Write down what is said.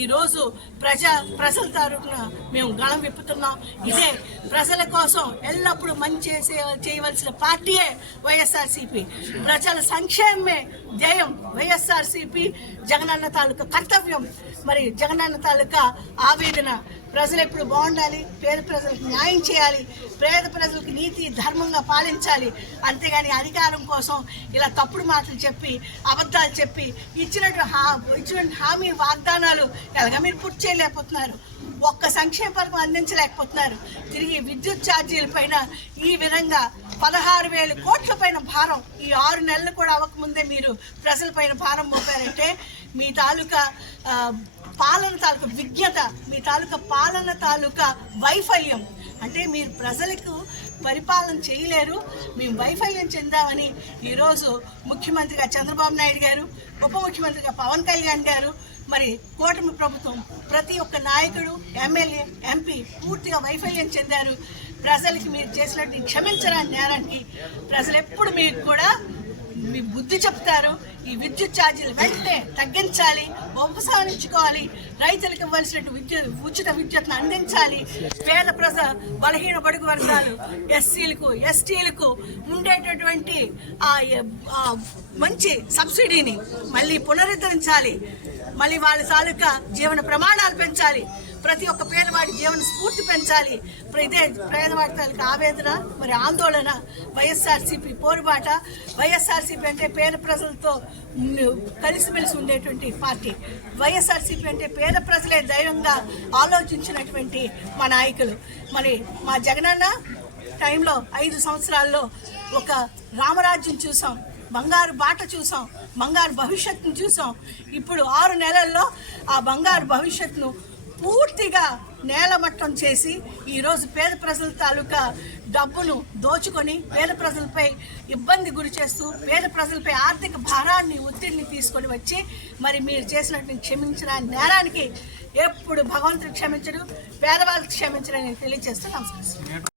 ఈరోజు ప్రజల తరపున మేము గళం విప్పుతున్నాం. ఇదే ప్రజల కోసం ఎల్లప్పుడూ మంచి చేయవలసిన పార్టీయే వైఎస్ఆర్సీపీ. ప్రజల సంక్షేమమే ధ్యేయం వైఎస్ఆర్సీపీ. జగనన్న తాలూకా కర్తవ్యం, మరి జగనన్న తాలూకా ఆవేదన. ప్రజలు ఎప్పుడు బాగుండాలి, పేద ప్రజలకు న్యాయం చేయాలి, పేద ప్రజలకు నీతి ధర్మంగా పాలించాలి. అంతేగాని అధికారం కోసం ఇలా తప్పుడు మాటలు చెప్పి అబద్ధాలు చెప్పి ఇచ్చినటువంటి హామీ వాగ్దానాలు ఎలాగ మీరు పూర్తి చేయలేకపోతున్నారు. ఒక్క సంక్షేమ పథకం అందించలేకపోతున్నారు. తిరిగి విద్యుత్ ఛార్జీల పైన ఈ విధంగా 16,000 కోట్ల పైన భారం ఈ 6 నెలలు కూడా అవ్వకముందే మీరు ప్రజల పైన భారం మోపారంటే మీ తాలూకా పాలన తాలూకా విజ్ఞత, మీ తాలూకా పాలన తాలూకా వైఫల్యం. అంటే మీరు ప్రజలకు పరిపాలన చేయలేరు, మేము వైఫల్యం చెందామని ఈరోజు ముఖ్యమంత్రిగా చంద్రబాబు నాయుడు గారు, ఉప ముఖ్యమంత్రిగా పవన్ కళ్యాణ్ గారు, మరి కూటమి ప్రభుత్వం ప్రతి ఒక్క నాయకుడు, ఎమ్మెల్యే, ఎంపీ పూర్తిగా వైఫల్యం చెందారు. ప్రజలకి మీరు చేసినట్టు క్షమించరాని నేరానికి ప్రజలు ఎప్పుడు మీకు కూడా మీ బుద్ధి చెప్తారు. ఈ విద్యుత్ ఛార్జీలు వెంటనే తగ్గించాలి, ఉపసంహరించుకోవాలి, రైతులకు ఇవ్వాల్సినట్టు ఉచిత విద్యుత్ను అందించాలి. పేద బలహీన బడుగు వర్గాలు, ఎస్సీలకు, ఎస్టీలకు ఉండేటటువంటి మంచి సబ్సిడీని మళ్ళీ పునరుద్ధరించాలి. మళ్ళీ వాళ్ళ తాలూకా జీవన ప్రమాణాలు పెంచాలి. ప్రతి ఒక్క పేదవాడి జీవన స్ఫూర్తి పెంచాలి. ఇదే పేదవాడి తాలూకా ఆవేదన, మరి ఆందోళన. వైఎస్ఆర్సీపీ పోరుబాట. వైఎస్ఆర్సీపీ అంటే పేద ప్రజలతో కలిసిమెలిసి ఉండేటువంటి పార్టీ. వైఎస్ఆర్సీపీ అంటే పేద ప్రజలే ధైర్యంగా ఆలోచించినటువంటి మా నాయకులు. మరి మా జగనన్న టైంలో 5 సంవత్సరాల్లో ఒక రామరాజ్యం చూసాం, బంగారు బాట చూసాం, బంగారు భవిష్యత్తును చూసాం. ఇప్పుడు 6 నెలల్లో ఆ బంగారు భవిష్యత్తును పూర్తిగా నేలమట్టం చేసి ఈరోజు పేద ప్రజల తాలూకా డబ్బును దోచుకొని పేద ప్రజలపై ఇబ్బంది గురి చేస్తూ పేద ప్రజలపై ఆర్థిక భారాన్ని, ఒత్తిడిని తీసుకొని వచ్చి మరి మీరు చేసినట్టు క్షమించిన నేరానికి ఎప్పుడు భగవంతుడు క్షమించడు, పేదవాళ్ళకి క్షమించడని తెలియజేస్తూ నమస్కారం.